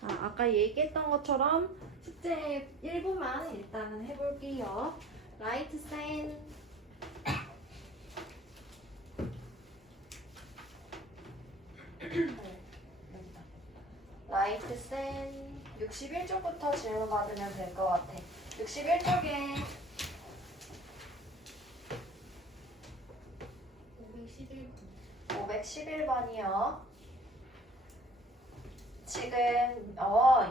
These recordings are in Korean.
자, 아까 얘기했던 것처럼 숙제 1부만 일단은 해볼게요. 라이트 센 라이트 센 61쪽부터 질문 받으면 될 것 같아. 61쪽에 511번이요. 지금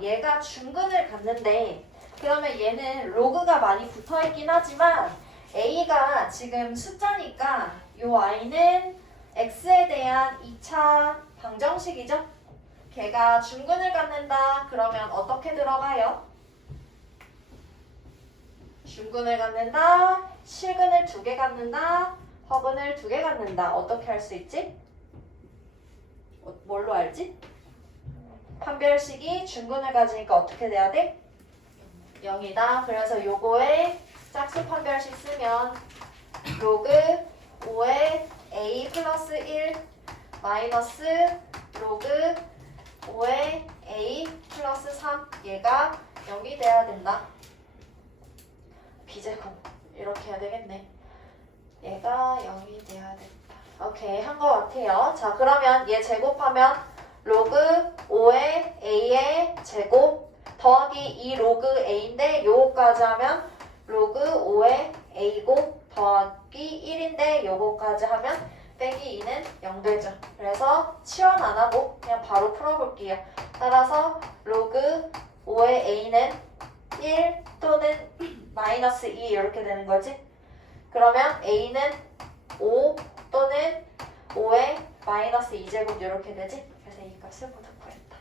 얘가 중근을 갖는데 그러면 얘는 로그가 많이 붙어있긴 하지만 a가 지금 숫자니까 요 i는 x에 대한 2차 방정식이죠. 걔가 중근을 갖는다 그러면 어떻게 들어가요? 중근을 갖는다, 실근을 2개 갖는다, 허근을 2개 갖는다. 어떻게 할 수 있지? 뭘로 알지? 판별식이 중근을 가지니까 어떻게 돼야 돼? 0이다. 그래서 요거에 짝수 판별식 쓰면 로그 5의 a 플러스 1 마이너스 로그 5의 a 플러스 3 얘가 0이 돼야 된다. 비제곱 이렇게 해야 되겠네. 얘가 0이 돼야 된다. 오케이, 한 것 같아요. 자, 그러면 얘 제곱하면 로그 5의 a의 제곱 더하기 2 로그 a인데 요거까지 하면 로그 5의 a곱 더하기 1인데 요거까지 하면 빼기 2는 0 되죠. 그래서 치환 안 하고 그냥 바로 풀어볼게요. 따라서 로그 5의 a는 1 또는 마이너스 2 이렇게 되는 거지. 그러면 a는 5 또는 5의 마이너스 2제곱 이렇게 되지. 그래서 이 값을 모두 구했다.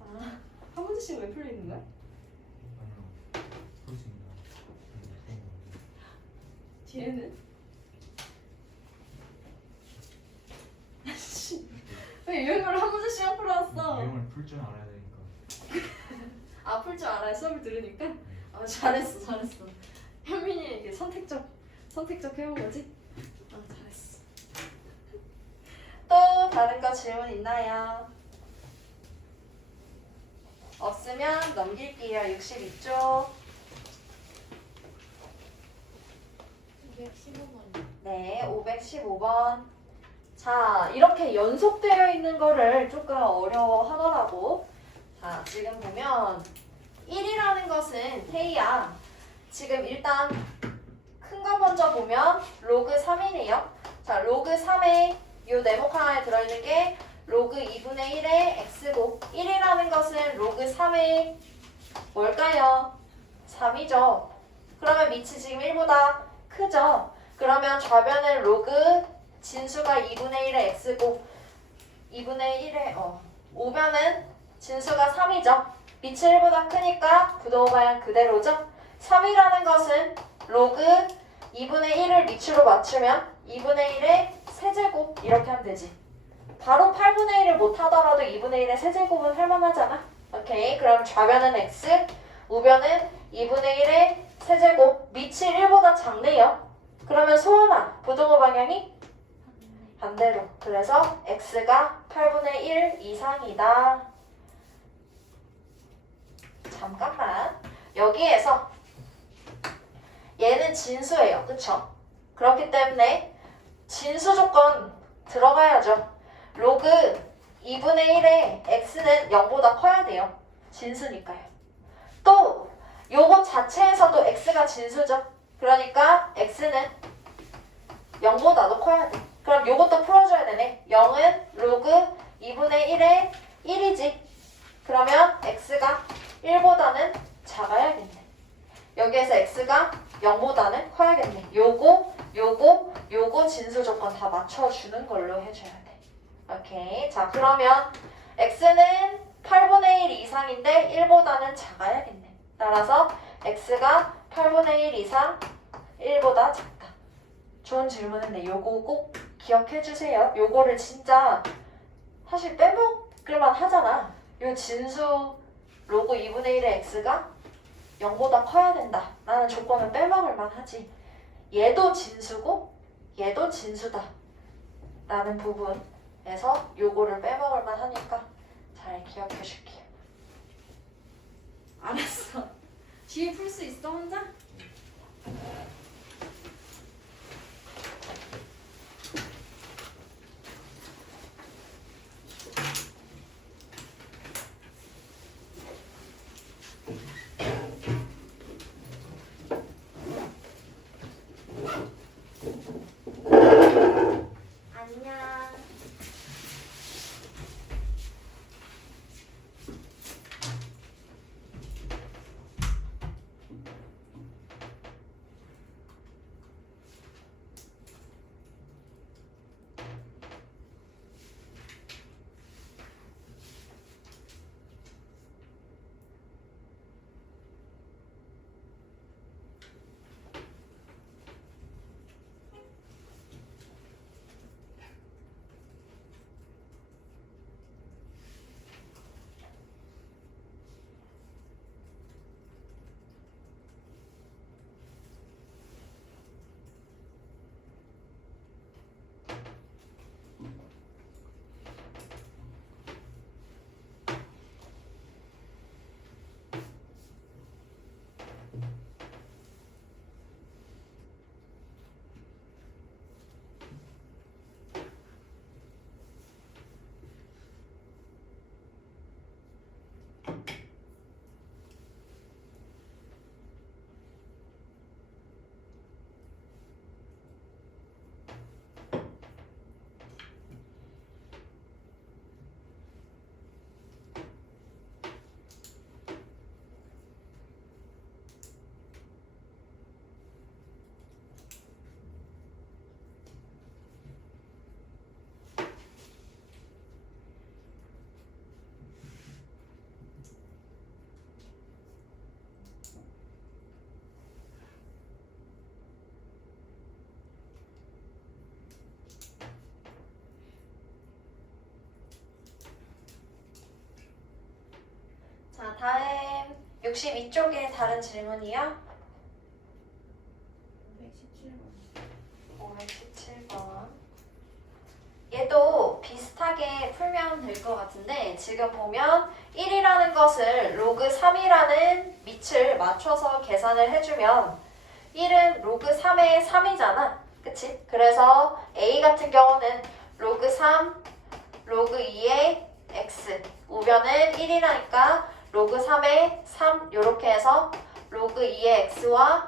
아, 한 문제씩 왜 풀리는 거야? 뒤에는? 왜 유형을 한 문제씩 풀어왔어? 유형을 풀 줄 알아야 되니까. 아, 풀 줄 알아요? 수업을 들으니까? 아, 잘했어. 현민이 이렇게 선택적 해온 거지? 아, 잘했어. 또 다른 거 질문 있나요? 없으면 넘길게요. 62쪽. 215번. 네, 515번. 자, 이렇게 연속되어 있는 거를 조금 어려워하더라고. 자, 지금 보면 1이라는 것은 태희야. 지금 일단 큰 거 먼저 보면 로그 3이네요. 자, 로그 3에 요 네모 하나에 들어있는 게 로그 2분의 1의 x고 1이라는 것은 로그 3의 뭘까요? 3이죠. 그러면 밑이 지금 1보다 크죠? 그러면 좌변은 로그 진수가 2분의 1의 x고 2분의 1의 우변은 진수가 3이죠. 밑이 1보다 크니까 구도 방향 그대로죠. 3이라는 것은 로그 2분의 1을 밑으로 맞추면 2분의 1의 세제곱 이렇게 하면 되지. 바로 8분의 1을 못하더라도 2분의 1의 세제곱은 할만하잖아. 오케이, 그럼 좌변은 x, 우변은 2분의 1의 세제곱, 밑이 1보다 작네요. 그러면 소원아, 부등호 방향이 반대로. 그래서 x가 8분의 1 이상이다. 잠깐만. 여기에서 얘는 진수예요. 그쵸? 그렇기 때문에 진수 조건 들어가야죠. 로그 2분의 1의 x는 0보다 커야 돼요. 진수니까요. 또 요거 자체에서도 x가 진수죠. 그러니까 x는 0보다도 커야 돼. 그럼 요것도 풀어줘야 되네. 0은 로그 2분의 1의 1이지. 그러면 x가 1보다는 작아야겠네. 여기에서 x가 0보다는 커야겠네. 요거 진수 조건 다 맞춰주는 걸로 해줘야 돼. 오케이. 자, 그러면 x는 8분의 1 이상인데 1보다는 작아야겠네. 따라서 x가 8분의 1 이상 1보다 작다. 좋은 질문인데 요거 꼭 기억해 주세요. 요거를 진짜 사실 빼먹을만 하잖아. 요 진수 로그 2분의 1의 x가 0보다 커야 된다 라는 조건은 빼먹을만 하지. 얘도 진수고 얘도 진수다 라는 부분에서 요거를 빼먹을만 하니까 잘 기억해 줄게요. 알았어. 뒤에 풀 수 있어 혼자? 안녕. 자, 다음 62쪽에 다른 질문이요. 517번. 얘도 비슷하게 풀면 될 것 같은데 지금 보면 1이라는 것을 로그 3이라는 밑을 맞춰서 계산을 해주면 1은 로그 3의 3이잖아. 그치? 그래서 A 같은 경우는 로그 3, 로그 2의 x 우변은 1이라니까 로그 3의 3 이렇게 해서 로그 2의 x와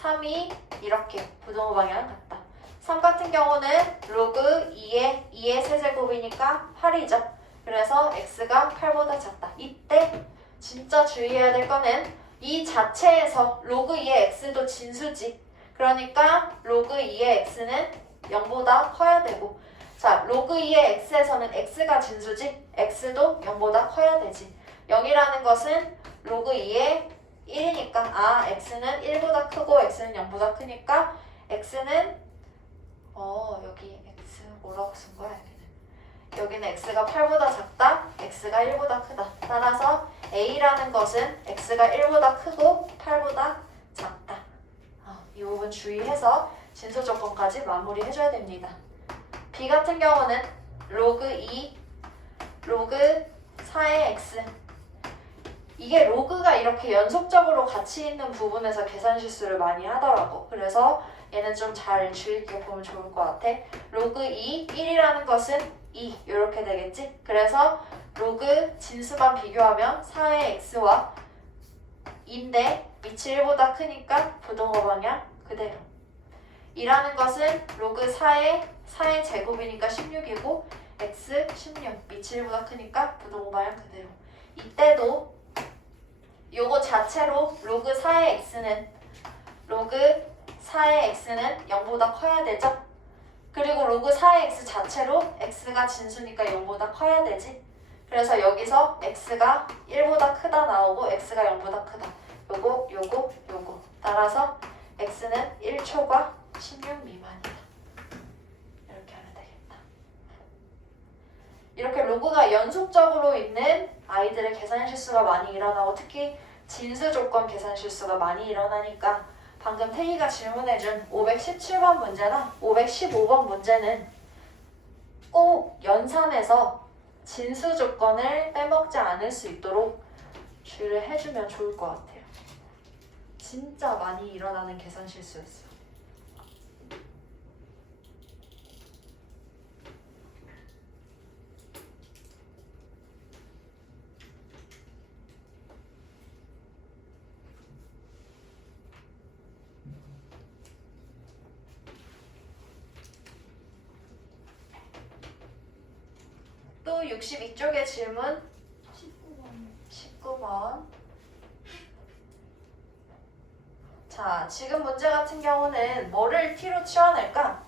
3이 이렇게 부동호 방향 같다. 3 같은 경우는 로그 2의 세제곱이니까 8이죠. 그래서 x가 8보다 작다. 이때 진짜 주의해야 될 거는 이 자체에서 로그 2의 x도 진수지. 그러니까 로그 2의 x는 0보다 커야 되고 자, 로그 2의 x에서는 x가 진수지. x도 0보다 커야 되지. 0이라는 것은 로그 2의 1이니까 x는 1보다 크고 x는 0보다 크니까 x는 여기 x 뭐라고 쓴 거야 여기는 x가 8보다 작다, x가 1보다 크다. 따라서 a라는 것은 x가 1보다 크고 8보다 작다. 이 부분 주의해서 진수 조건까지 마무리 해줘야 됩니다. b 같은 경우는 로그 2, 로그 4의 x 이게 로그가 이렇게 연속적으로 같이 있는 부분에서 계산 실수를 많이 하더라고. 그래서 얘는 좀 잘 주의 깊게 보면 좋을 것 같아. 로그 2, 1이라는 것은 2 이렇게 되겠지? 그래서 로그 진수만 비교하면 4의 x와 2인데 밑이 1보다 크니까 부동호 방향 그대로. 2라는 것은 로그 4의 제곱이니까 16이고 x 16 밑이 1보다 크니까 부동호 방향 그대로. 이때도 요거 자체로 로그 4의 x는 0보다 커야 되죠? 그리고 로그 4의 x 자체로 x가 진수니까 0보다 커야 되지. 그래서 여기서 x가 1보다 크다 나오고 x가 0보다 크다. 요거 따라서 x는 1초과 16 미만이다. 이렇게 하면 되겠다. 이렇게 로그가 연속적으로 있는 아이들의 계산 실수가 많이 일어나고 특히 진수 조건 계산 실수가 많이 일어나니까 방금 태희가 질문해준 517번 문제나 515번 문제는 꼭 연산해서 진수 조건을 빼먹지 않을 수 있도록 주의를 해주면 좋을 것 같아요. 진짜 많이 일어나는 계산 실수였어. 또 62쪽의 질문 19번. 자, 지금 문제 같은 경우는 뭐를 t로 치환할까?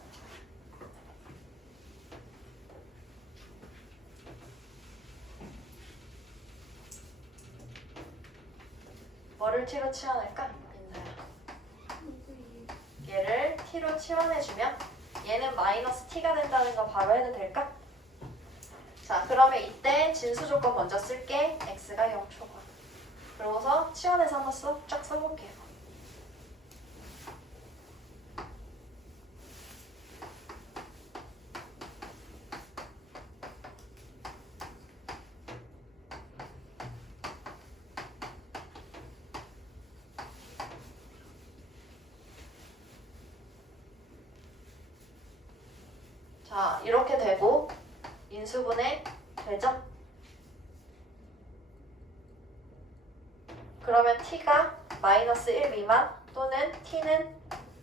뭐를 t로 치환할까? 얘를 t로 치환해주면 얘는 마이너스 t가 된다는 거 바로 해도 될까? 자, 그러면 이때 진수 조건 먼저 쓸게. x가 0초가. 그러고서 치환해서 한번 쫙 써볼게요. 자, 이렇게 되고 인수분해 되죠? 그러면 t가 마이너스 1 미만 또는 t는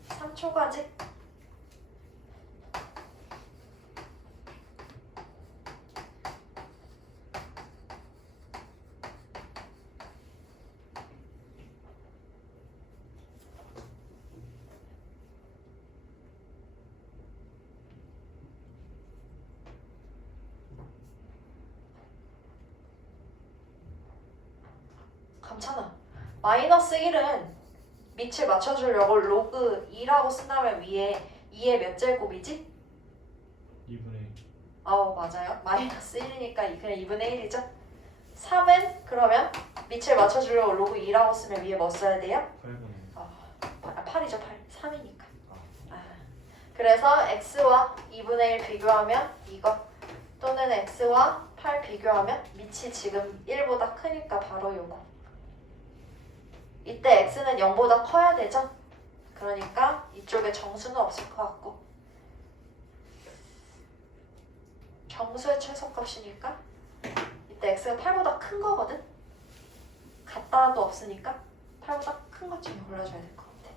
3초까지. 괜찮아. 마이너스 1은 밑을 맞춰주려고 로그 2라고 쓴다면 위에 2의 몇 제곱이지? 2분의 맞아요. 마이너스 1이니까 그냥 2분의 1이죠. 3은 그러면 밑을 맞춰주려고 로그 2라고 쓰면 위에 뭐 써야 돼요? 8분의 8이죠. 8. 3이니까. 그래서 x와 2분의 1 비교하면 이거 또는 x와 8 비교하면 밑이 지금 1보다 크니까 바로 요거. 이때 x는 0보다 커야 되죠? 그러니까 이쪽에 정수는 없을 것 같고 정수의 최소값이니까 이때 x가 8보다 큰 거거든? 같다도 없으니까 8보다 큰 것 중에 골라줘야 될 것 같아.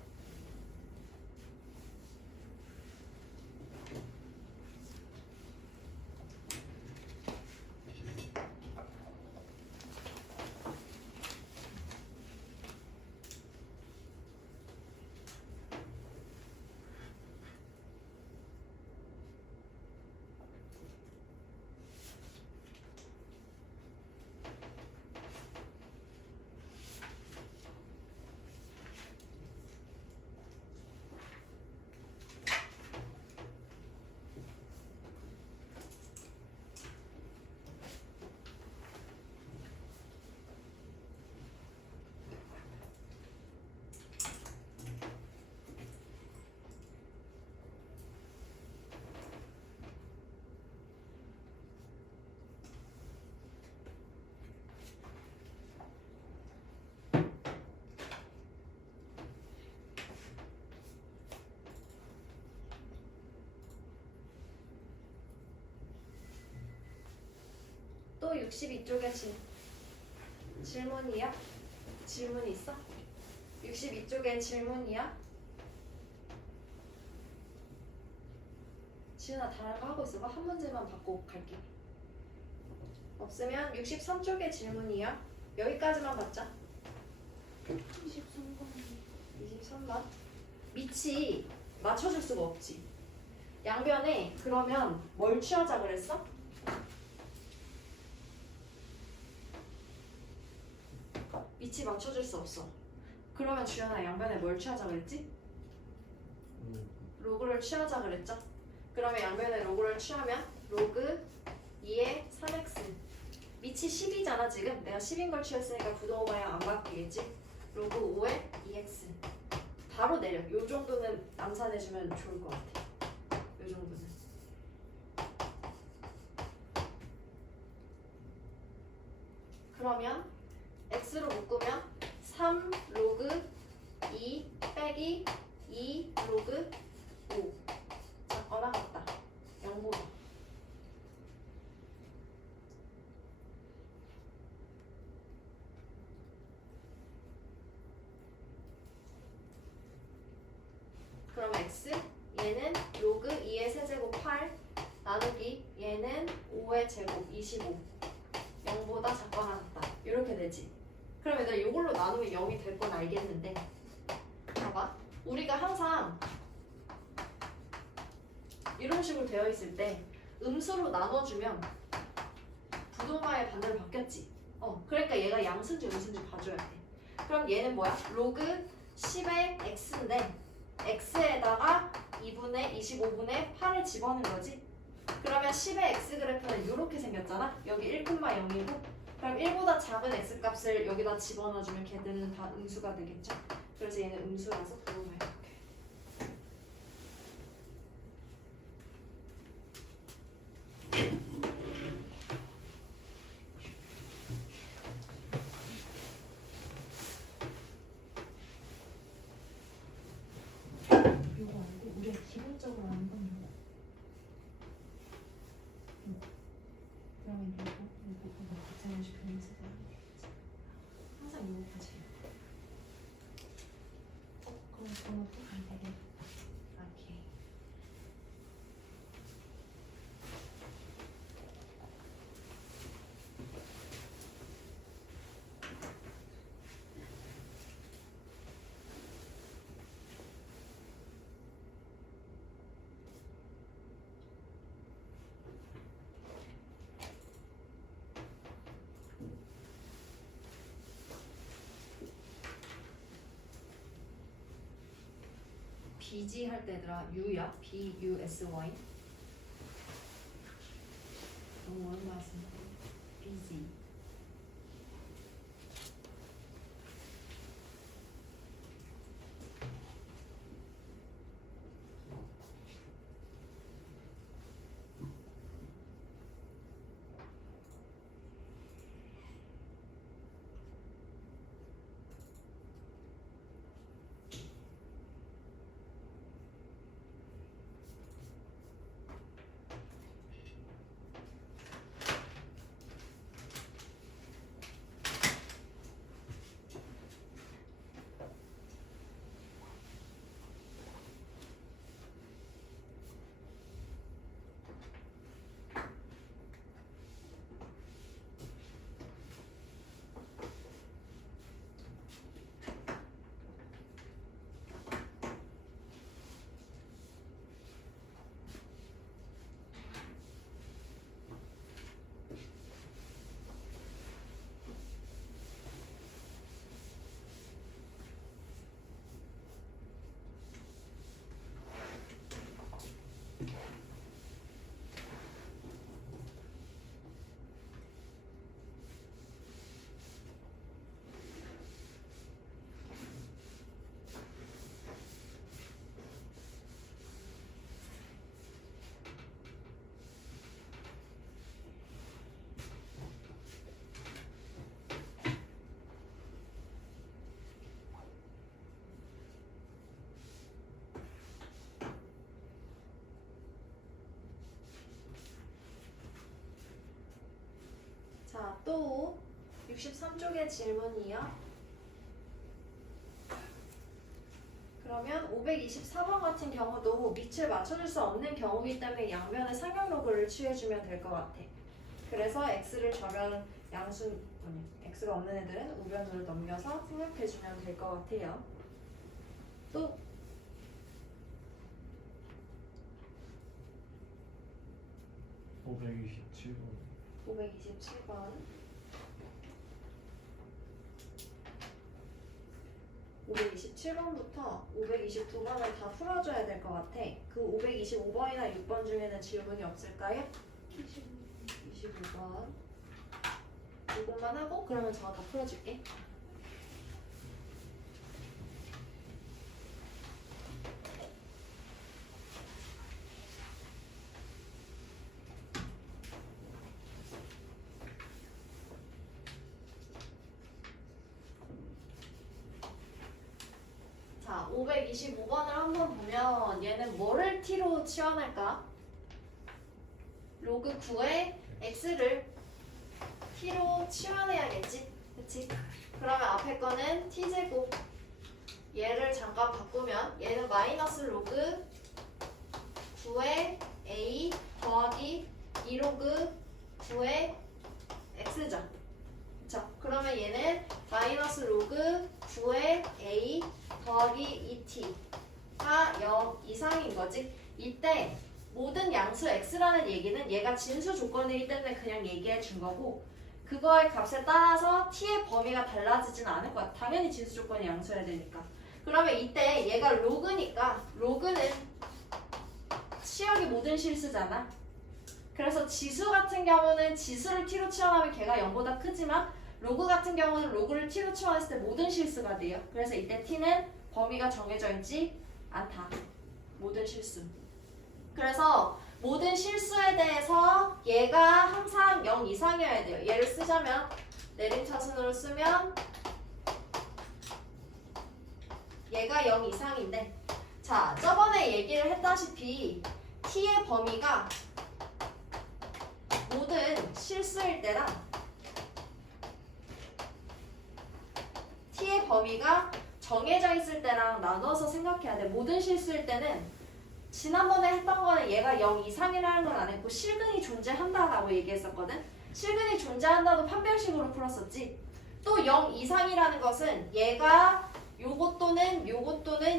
또 62쪽에 질문이야? 질문이 있어? 62쪽에 질문이야? 지은아 다른 거 하고 있어봐. 한 문제만 받고 갈게. 없으면 63쪽에 질문이야? 여기까지만 받자. 23번. 밑이 맞춰줄 수가 없지. 양변에 그러면 뭘 취하자 그랬어? 밑이 맞춰줄 수 없어. 그러면 주연아 양변에 뭘 취하자 그랬지? 로그를 취하자 그랬죠? 그러면 양면에 로그를 취하면 로그 2의 3x 밑이 10이잖아 지금. 내가 10인 걸 취했으니까 부동호 방향 안 바뀌겠지? 로그 5의 2x 바로 내려. 요 정도는 암산해주면 좋을 것 같아. 요 정도는. 그러면 x로 묶으면 3 로그 2 빼기 2 로그 5 작거나 같다. 0보다. 그럼 x 얘는 로그 2의 세제곱 8 나누기 얘는 5의 제곱 25 0보다 작거나 같다. 이렇게 되지. 그럼 얘들아 이걸로 나누면 0이 될 건 알겠는데 봐봐. 우리가 항상 이런 식으로 되어 있을 때 음수로 나눠주면 부동화의 반대로 바뀌었지. 그러니까 얘가 양수인지 음수인지 봐줘야 돼. 그럼 얘는 뭐야? 로그 10의 x인데 x에다가 2분의 25분의 8을 집어넣은 거지. 그러면 10의 x 그래프는 이렇게 생겼잖아. 여기 1,0이고 그럼 1보다 작은 x 값을 여기다 집어넣어주면 걔들은 다 음수가 되겠죠. 그래서 얘는 음수라서 부동화 이렇게. 이거 알고 우리가 기본적으로 아는 건 이거. 그러면 이거 250 변수 항상 이거 보지. 그럼 번호도 안 되게. 오케이. BG 할 때 얘들아 U야? B-U-S-Y 너무 오랜만에 쓴다. BG 자, 또 63쪽의 질문이요. 그러면 524번 같은 경우도 밑을 맞춰줄 수 없는 경우이기 때문에 양면의 삼각 로그를 취해주면 될 것 같아. 그래서 x를 좌변 양수, x가 없는 애들은 우변으로 넘겨서 생각해주면 될 것 같아요. 또 527번 527번 527번부터 529번을 다 풀어줘야 될 것 같아. 그 525번이나 6번 중에는 질문이 없을까요? 25번 이것만 하고 그러면 저거 다 풀어줄게. 자, 525번을 한번 보면 얘는 뭐를 t로 치환할까? 로그 9의 x를 t로 치환해야겠지? 그치? 그러면 앞에 거는 t제곱 얘를 잠깐 바꾸면 얘는 마이너스 로그 9의 a 더하기 2로그 9의 x죠. 그쵸? 그러면 얘는 마이너스 로그 9의 a 더하기 2t가 0 이상인 거지. 이때 모든 양수 x라는 얘기는 얘가 진수 조건이기 때문에 그냥 얘기해 준 거고 그거의 값에 따라서 t의 범위가 달라지진 않을 거야. 당연히 진수 조건이 양수여야 되니까. 그러면 이때 얘가 로그니까 로그는 치역이 모든 실수잖아. 그래서 지수 같은 경우는 지수를 t로 치환하면 걔가 0보다 크지만 로그 같은 경우는 로그를 t로 치환했을 때 모든 실수가 돼요. 그래서 이때 t는 범위가 정해져 있지 않다. 모든 실수. 그래서 모든 실수에 대해서 얘가 항상 0 이상이어야 돼요. 예를 쓰자면 내림차순으로 쓰면 얘가 0 이상인데 자 저번에 얘기를 했다시피 t의 범위가 모든 실수일 때랑 t의 범위가 정해져 있을 때랑 나눠서 생각해야 돼. 모든 실수일 때는 지난번에 했던 거는 얘가 0 이상이라는 건 안 했고 실근이 존재한다라고 얘기했었거든. 실근이 존재한다도 판별식으로 풀었었지. 또 0 이상이라는 것은 얘가 요것 또는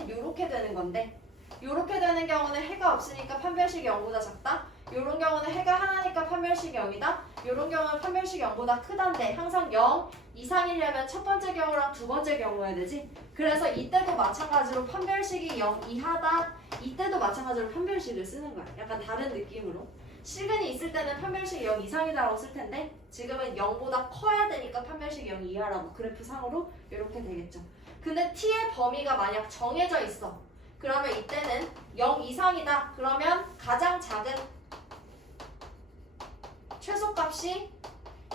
요렇게 되는 건데 요렇게 되는 경우는 해가 없으니까 판별식이 0보다 작다. 요런 경우는 해가 하나니까 판별식이 0이다. 요런 경우는 판별식이 0보다 크단데 항상 0 이상이려면 첫 번째 경우랑 두 번째 경우여야 되지. 그래서 이때도 마찬가지로 판별식이 0 이하다. 이때도 마찬가지로 판별식을 쓰는 거야. 약간 다른 느낌으로. 실근이 있을 때는 판별식이 0 이상이다라고 쓸 텐데 지금은 0보다 커야 되니까 판별식이 0 이하라고 그래프 상으로 이렇게 되겠죠. 근데 t의 범위가 만약 정해져 있어. 그러면 이때는 0 이상이다. 그러면 가장 작은 최소값이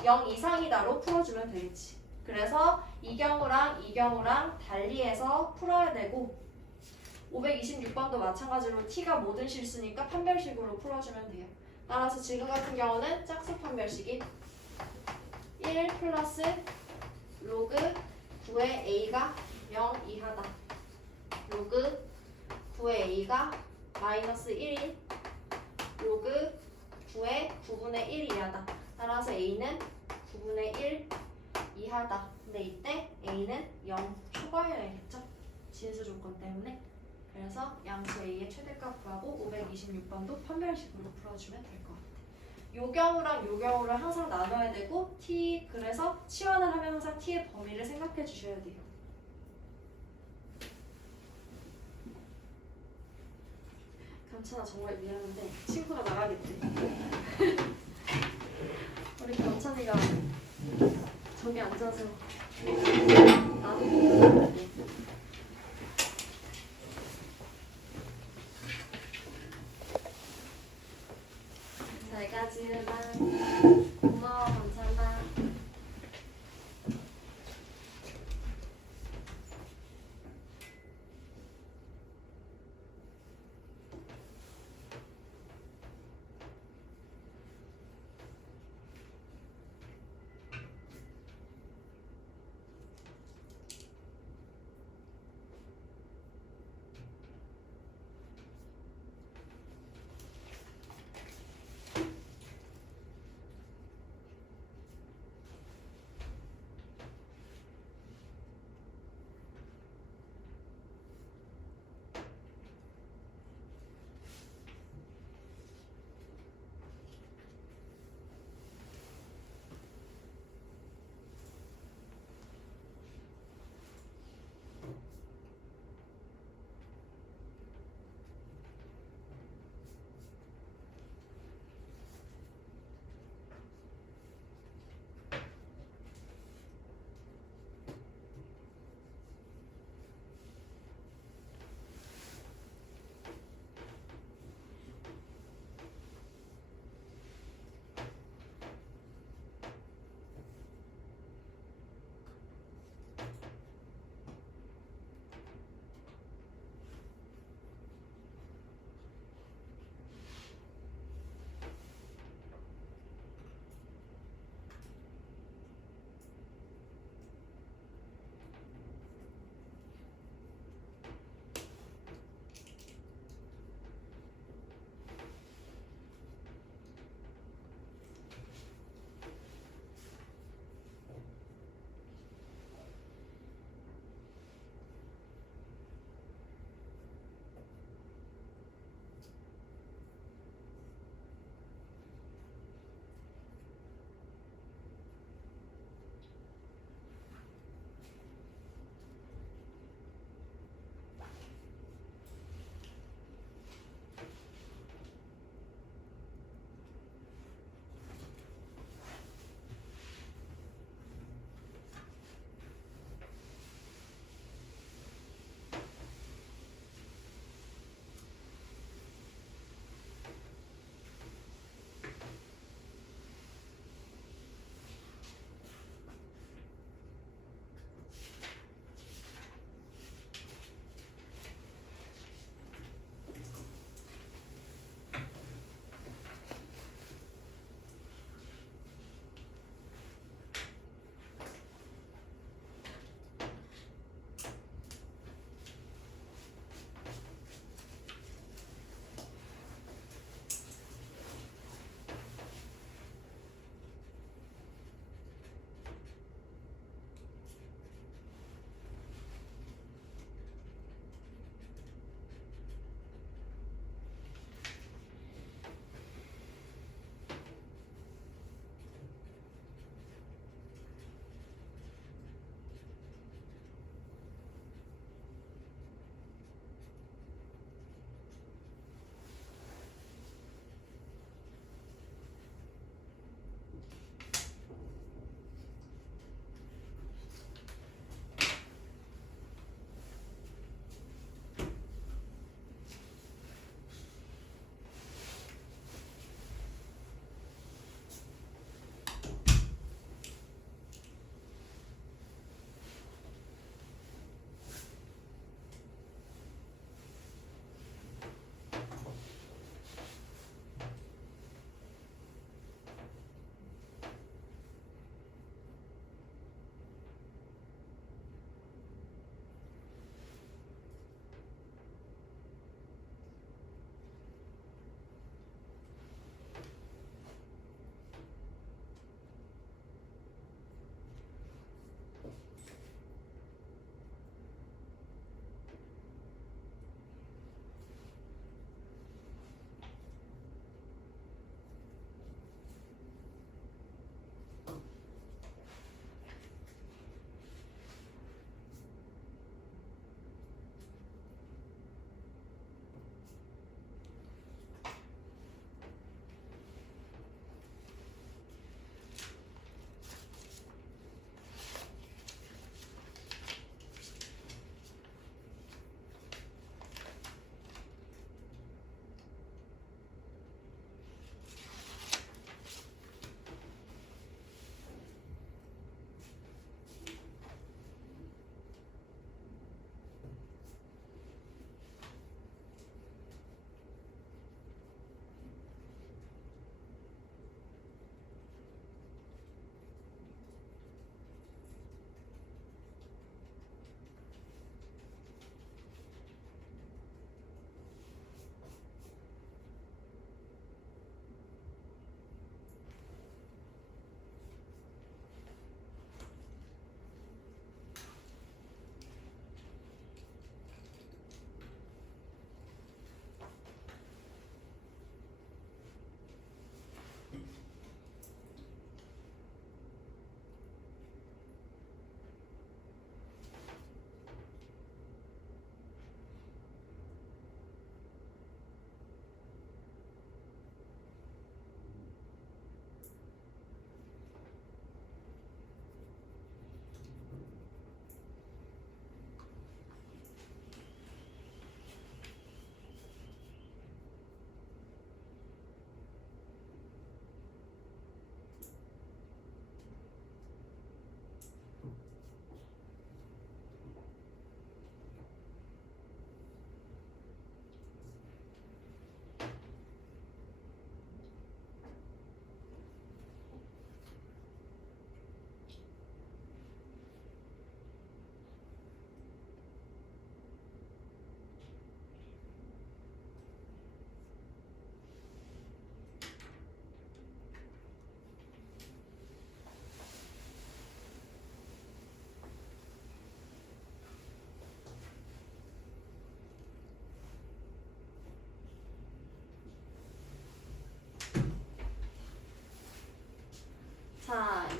0 이상이다로 풀어주면 되겠지. 그래서 이 경우랑 달리해서 풀어야 되고 526번도 마찬가지로 t가 모든 실수니까 판별식으로 풀어주면 돼요. 따라서 지금 같은 경우는 짝수 판별식이 1 플러스 로그 9의 a가 0 이하다. 로그 9의 a가 마이너스 1인 로그 9의 9분의 1 이하다. 따라서 a는 9분의 1 이하다. 근데 이때 a는 0 초과여야겠죠? 진수 조건 때문에. 그래서 양수 a의 최대값 구하고 526번도 판별식으로 풀어주면 될 것 같아. 요 경우랑 요 경우를 항상 나눠야 되고 t 그래서 치환을 하면 항상 t의 범위를 생각해 주셔야 돼요. 감찬아 정말 미안한데 친구가 나가겠대. 우리 감찬이가 저기 앉아서 나도 모르겠는데 잘 가지마. 고마워 감찬아.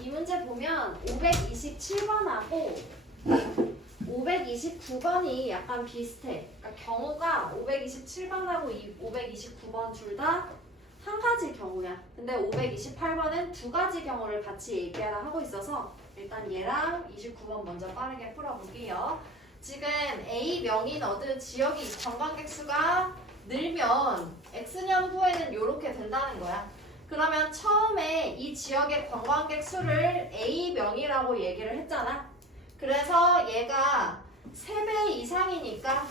이 문제 보면 527번하고 529번이 약간 비슷해. 그러니까 경우가 527번하고 529번 둘 다 한 가지 경우야. 근데 528번은 두 가지 경우를 같이 얘기하라 하고 있어서 일단 얘랑 29번 먼저 빠르게 풀어볼게요. 지금 A 명인 어느 지역이 관광객 수가 늘면 X년 후에는 이렇게 된다는 거야. 그러면 처음에 이 지역의 관광객 수를 A 명이라고 얘기를 했잖아. 그래서 얘가 3배 이상이니까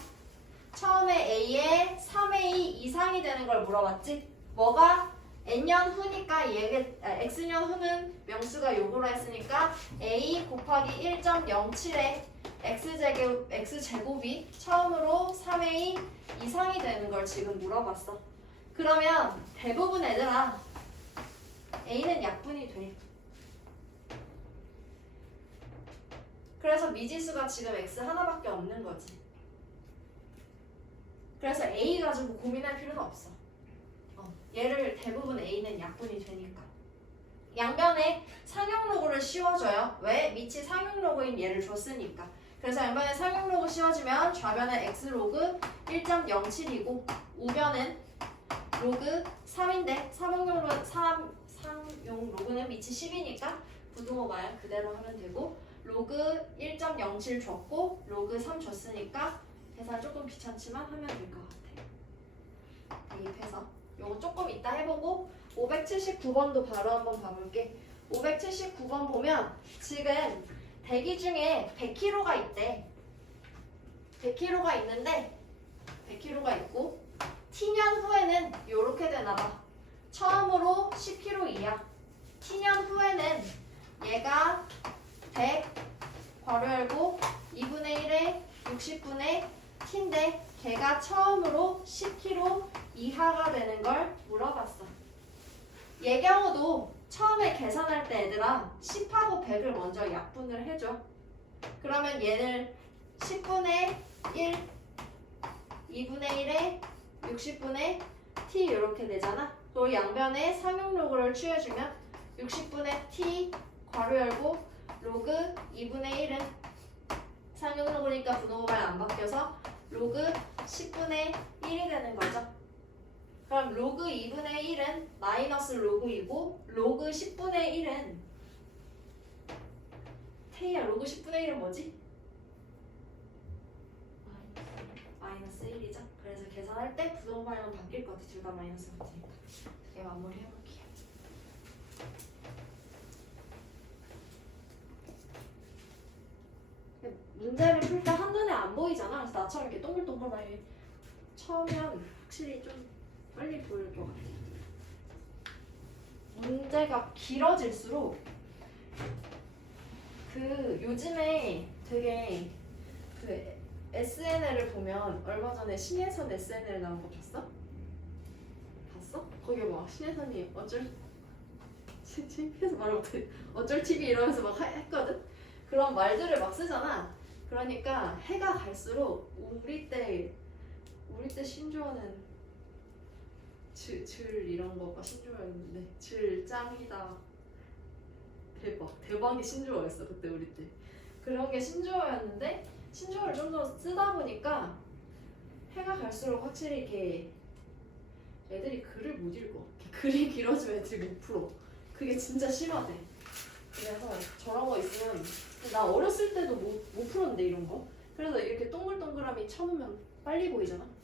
처음에 A의 3A 이상이 되는 걸 물어봤지? 뭐가? N년 후니까 X년 후는 명수가 요구로 했으니까 A 곱하기 1.07에 X제곱이 처음으로 3A 이상이 되는 걸 지금 물어봤어. 그러면 대부분 애들아 A는 약분이 돼. 그래서 미지수가 지금 X 하나밖에 없는 거지. 그래서 A 가지고 고민할 필요는 없어. 얘를 대부분 A는 약분이 되니까. 양변에 상용로그를 씌워줘요. 왜? 밑이 상용로그인 얘를 줬으니까. 그래서 양변에 상용로그 씌워주면 좌변은 X로그 1.07이고 우변은 로그 3인데 상용로그는 밑이 10이니까 부등호 마냥 그대로 하면 되고 로그 1.07 줬고 로그 3 줬으니까 계산 조금 귀찮지만 하면 될 것 같아. 대입해서 요거 조금 이따 해보고 579번도 바로 한번 봐볼게. 579번 보면 지금 대기 중에 100kg가 있대. 100kg가 있는데 100kg가 있고 T년 후에는 요렇게 되나봐. 처음으로 10kg 이하. T년 후에는 얘가 100 괄호 열고 2분의 1에 60분의 T인데 걔가 처음으로 10kg 이하가 되는 걸 물어봤어. 얘 경우도 처음에 계산할 때 얘들아 10하고 100을 먼저 약분을 해줘. 그러면 얘를 10분의 1, 2분의 1에 60분의 t 이렇게 되잖아. 또 양변에 상용로그를 취해주면 60분의 t 괄호 열고 로그 2분의 1은 상용로그니까 분호가 안 바뀌어서 로그 10분의 1이 되는 거죠. 그럼 로그 2분의 1은 마이너스 로그 2고 로그 10분의 1은 태희야 로그 10분의 1은 뭐지? 마이너스 1이죠. 그래서 계산할 때 부동 방향은 바뀔 것 같아. 둘 다 마이너스 같으니까. 이렇게 마무리 해볼게요. 문제를 풀 때 한눈에 안 보이잖아. 그래서 나처럼 이렇게 동글동글하게 처음엔 확실히 좀 빨리 보일 것 같아. 문제가 길어질수록 요즘에 되게 SNL을 보면 얼마 전에 신혜선 SNL 나온 거 봤어? 봤어? 거기 막 신혜선이 창피해서 말을 못해. 어쩔 TV 이러면서 막 했거든? 그런 말들을 막 쓰잖아. 그러니까 해가 갈수록 우리 때 신조어는 줄 이런 거가 신조어였는데 줄 짱이다. 대박이 신조어였어 그때 우리 때. 그런 게 신조어였는데 신조어를 좀 더 쓰다 보니까 해가 갈수록 확실히 이렇게 애들이 글을 못 읽어. 글이 길어지면 애들이 못 풀어. 그게 진짜 심하대. 그래서 저런 거 있으면 나 어렸을 때도 못 풀었는데 이런 거. 그래서 이렇게 동글동글함이 쳐놓으면 빨리 보이잖아.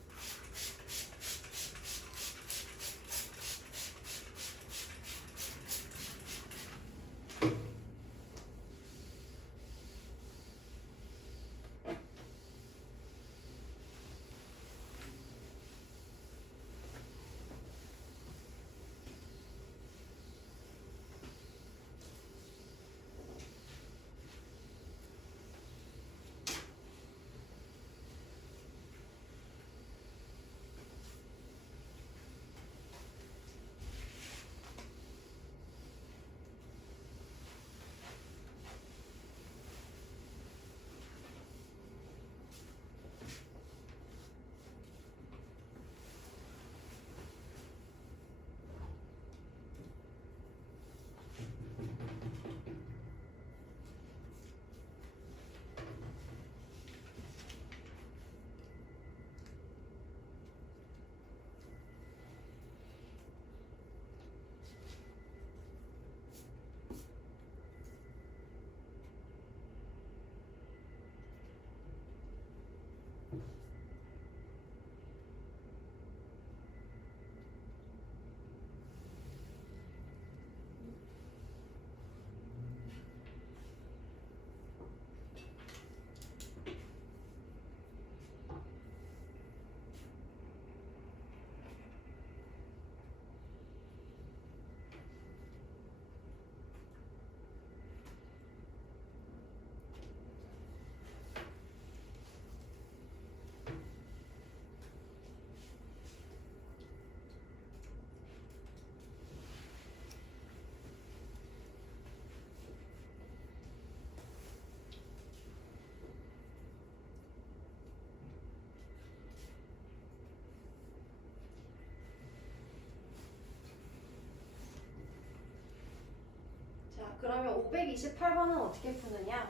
그러면 528번은 어떻게 푸느냐?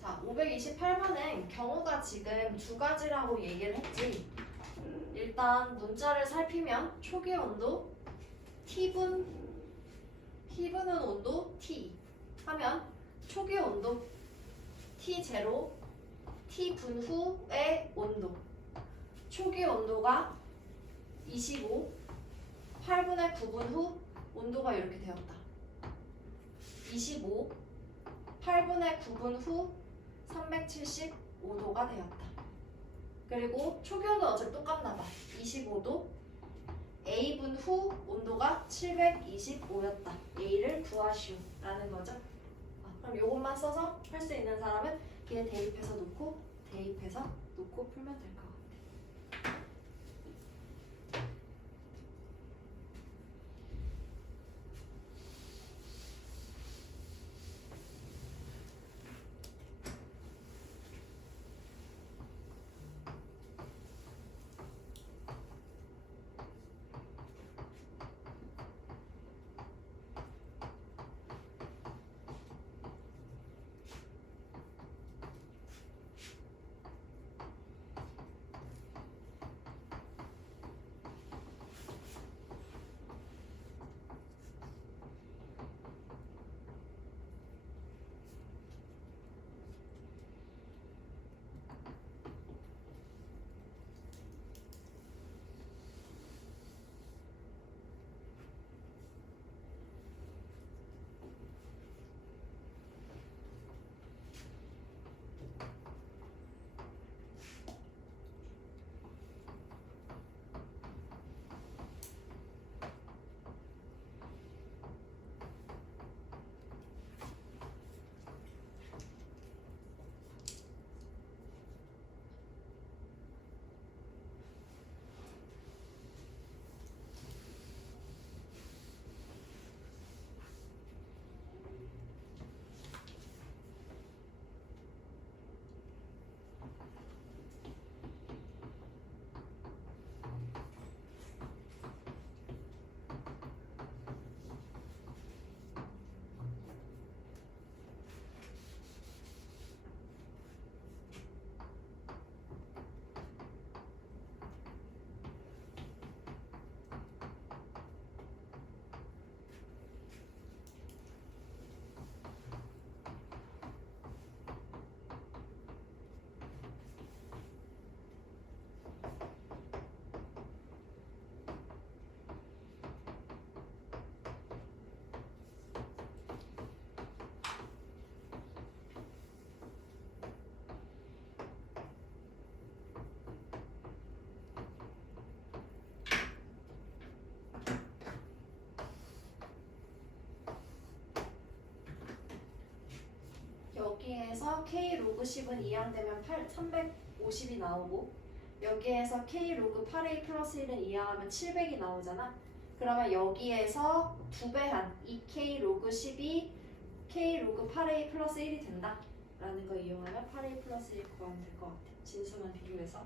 자, 528번은 경우가 지금 두 가지라고 얘기를 했지. 일단 문자를 살피면 초기 온도 T분은 온도 T 하면 초기 온도 T0, T분 후의 온도. 초기 온도가 25, 8분의 9분 후 온도가 이렇게 되었다. 25, 8분의 9분 후 375도가 되었다. 그리고 초기 온도는 어차피 똑같나 봐. 25도. A분 후 온도가 725였다. A를 구하시오. 라는 거죠. 그럼 이것만 써서 할 수 있는 사람은 얘 대입해서 놓고 대입해서 놓고 풀면 될 것 같아. 여기에서 K 로그 10은 이항되면 350이 나오고 여기에서 K 로그 8A 플러스 1은 이항하면 700이 나오잖아. 그러면 여기에서 2배한 2K 로그 10이 K 로그 8A 플러스 1이 된다 라는 거 이용하면 8A 플러스 1 구하면 될 것 같아. 진수만 비교해서.